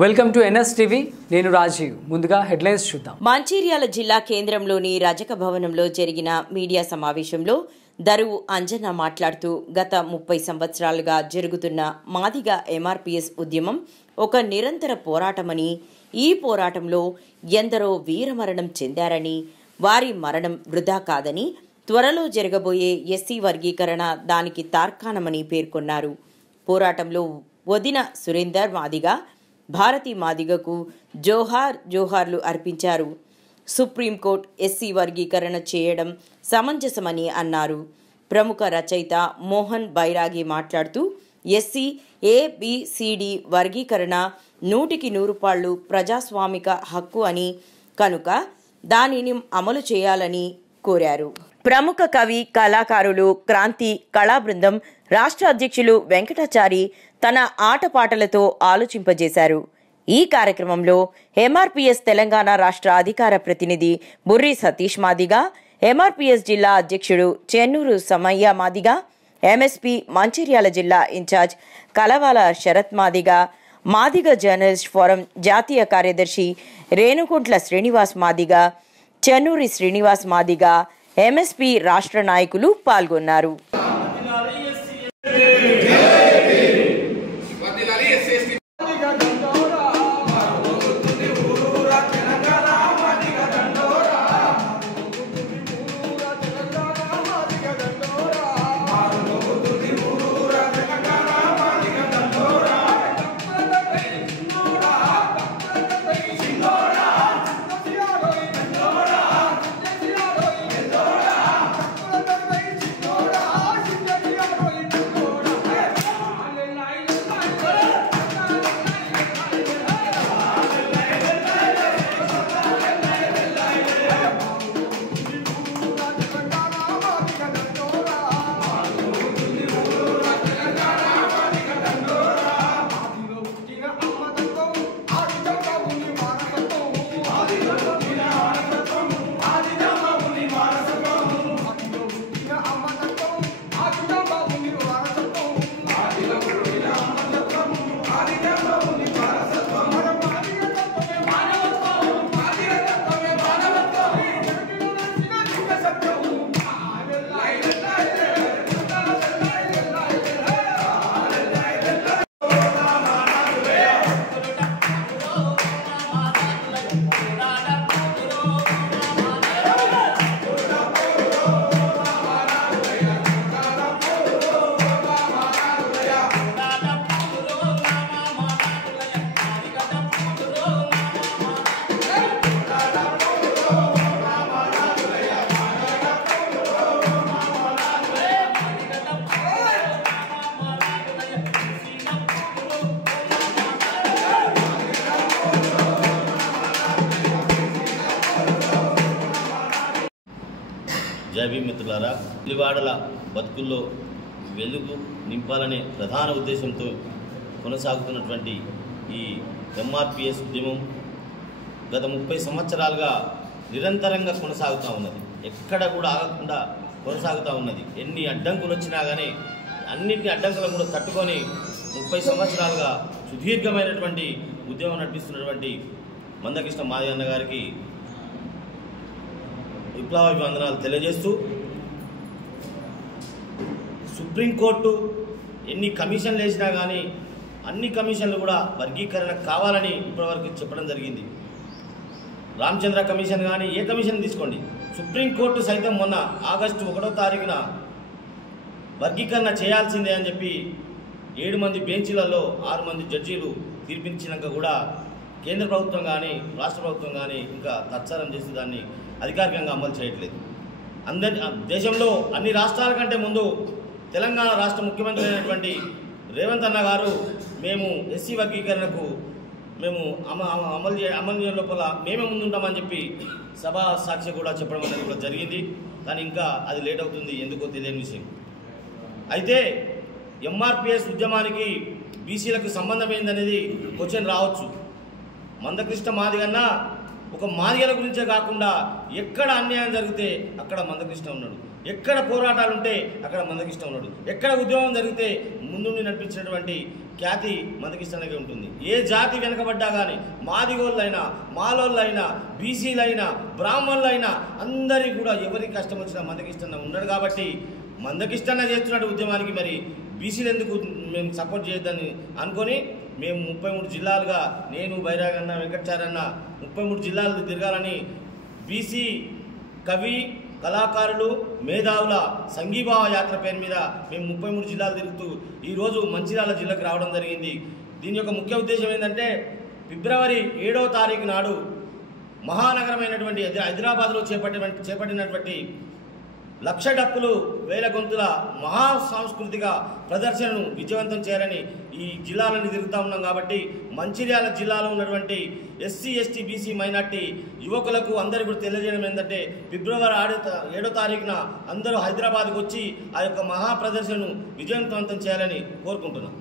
Welcome to NSTV. నేను రాజీవ్. ముందుగా headlines చూద్దాం. మంచిర్యాల జిల్లా కేంద్రంలోని రజక భవనంలో జరిగిన మీడియా సమావేశంలో దరువు అంజన మాట్లాడుతూ గత 30 సంవత్సరాలుగా జరుగుతున్న మాదిగ MRPS ఉద్యమం ఒక నిరంతర పోరాటమని, ఈ పోరాటంలో ఎందరో వీరమరణం చెందారని, వారి మరణం వృధా కాదని, త్వరలో జరగబోయే SC వర్గీకరణ దానికి తార్కాణమని పేర్కొన్నారు. పోరాటంలో వదిన సురేందర్ మాదిగ, భారతి మాదిగకు జోహార్లు అర్పించారు. సుప్రీంకోర్టు SC వర్గీకరణ చేయడం సమంజసమని అన్నారు. ప్రముఖ రచయిత మోహన్ బైరాగి మాట్లాడుతూ SC ABCD వర్గీకరణ 100% ప్రజాస్వామిక హక్కు అని, కనుక దానిని అమలు చేయాలని కోరారు. ప్రముఖ కవి, కళాకారులు, క్రాంతి కళా బృందం రాష్ట్ర అధ్యక్షులు వెంకటాచారి తన ఆటపాటలతో ఆలోచింపజేశారు. ఈ కార్యక్రమంలో MRPS తెలంగాణ రాష్ట్ర అధికార ప్రతినిధి బుర్రి సతీష్ మాదిగ, MRPS జిల్లా అధ్యక్షుడు చెన్నూరు సమయ్య మాదిగ, MSP మంచిర్యాల జిల్లా in charge Kalavala Sharath Madiga, Madiga journalist forum జాతీయ కార్యదర్శి రేణుకుంట్ల శ్రీనివాస్ మాదిగ, చెన్నూరి శ్రీనివాస్ మాదిగ, MSP రాష్ట్ర నాయకులు పాల్గొన్నారు. జైబీ మిత్రులారా, పిలివాడల బతుకుల్లో వెలుగు నింపాలనే ప్రధాన ఉద్దేశంతో కొనసాగుతున్నటువంటి ఈ MRPS ఉద్యమం గత 30 సంవత్సరాలుగా నిరంతరంగా కొనసాగుతూ ఉన్నది. ఎక్కడ కూడా ఆగకుండా కొనసాగుతూ ఉన్నది. ఎన్ని అడ్డంకులు వచ్చినా కానీ అన్నింటి అడ్డంకులను కూడా తట్టుకొని 30 సంవత్సరాలుగా సుదీర్ఘమైనటువంటి ఉద్యమం నడిపిస్తున్నటువంటి మందకృష్ణ మాదిగన్న గారికి విప్లవాభివందనాలు తెలియజేస్తూ, సుప్రీంకోర్టు ఎన్ని కమిషన్లు వేసినా కానీ అన్ని కమిషన్లు కూడా వర్గీకరణ కావాలని ఇప్పటివరకు చెప్పడం జరిగింది. రామచంద్ర కమిషన్ కానీ ఏ కమిషన్ తీసుకోండి, సుప్రీంకోర్టు సైతం మొన్న ఆగస్టు 1వ తారీఖున వర్గీకరణ చేయాల్సిందే అని చెప్పి 7 మంది బెంచీలలో 6 మంది జడ్జీలు తీర్పించినాక కూడా కేంద్ర ప్రభుత్వం కానీ రాష్ట్ర ప్రభుత్వం కానీ ఇంకా తత్సరం చేసి దాన్ని అధికారికంగా అమలు చేయట్లేదు. దేశంలో అన్ని రాష్ట్రాల కంటే ముందు తెలంగాణ రాష్ట్ర ముఖ్యమంత్రి అయినటువంటి రేవంత్ అన్న గారు మేము SC వర్గీకరణకు మేము అమలు చేయడం లోపల మేమే ముందుంటామని చెప్పి సభా సాక్షి కూడా చెప్పడం అనేది కూడా జరిగింది. కానీ ఇంకా అది లేట్ అవుతుంది, ఎందుకో తెలియని విషయం. అయితే MRPS ఉద్యమానికి బీసీలకు సంబంధం ఏందనేది క్వశ్చన్ రావచ్చు. మందకృష్ణ మాదిగన్న ఒక మాదిగల గురించే కాకుండా ఎక్కడ అన్యాయం జరిగితే అక్కడ మందకృష్ణ ఉన్నాడు. ఎక్కడ పోరాటాలు ఉంటే అక్కడ మందకృష్ణ ఉన్నాడు, ఎక్కడ ఉద్యమం జరిగితే ముందుండి నడిపించినటువంటి ఖ్యాతి మందకృష్ణకే ఉంటుంది. ఏ జాతి వెనకబడ్డా కానీ మాదిగోళ్ళైనా, మాలోళ్ళైనా, బీసీలైనా, బ్రాహ్మణులైనా అందరి కూడా ఎవరికి కష్టం వచ్చినా మందకృష్ణ ఉన్నాడు. కాబట్టి మందకృష్ణ చేస్తున్న ఉద్యమానికి మరి బీసీలు ఎందుకు మేము సపోర్ట్ చేయొద్దని అనుకొని మేము 33 జిల్లాలుగా నేను బైరాగన్న వెంకటాచారన్న 33 జిల్లాలు తిరగాలని బీసీ కవి కళాకారులు మేధావుల సంఘీభావ యాత్ర పేరు మీద మేము 33 జిల్లాలు తిరుగుతూ ఈరోజు మంచిర్యాల జిల్లాకు రావడం జరిగింది. దీని యొక్క ముఖ్య ఉద్దేశం ఏంటంటే ఫిబ్రవరి 7వ తారీఖు నాడు మహానగరమైనటువంటి హైదరాబాద్లో చేపట్టినటువంటి లక్ష డప్పులు వేల గొంతుల మహా సాంస్కృతిక ప్రదర్శనను విజయవంతం చేయాలని ఈ జిల్లాలను తిరుగుతూ ఉన్నాం. కాబట్టి మంచిర్యాల జిల్లాలో ఉన్నటువంటి ఎస్సీ ఎస్టీ బీసీ మైనార్టీ యువకులకు అందరికీ కూడా తెలియజేయడం ఏంటంటే ఫిబ్రవరి 7వ తారీఖున అందరూ హైదరాబాద్కు వచ్చి ఆ యొక్క మహా ప్రదర్శనను విజయవంతం చేయాలని కోరుకుంటున్నాం.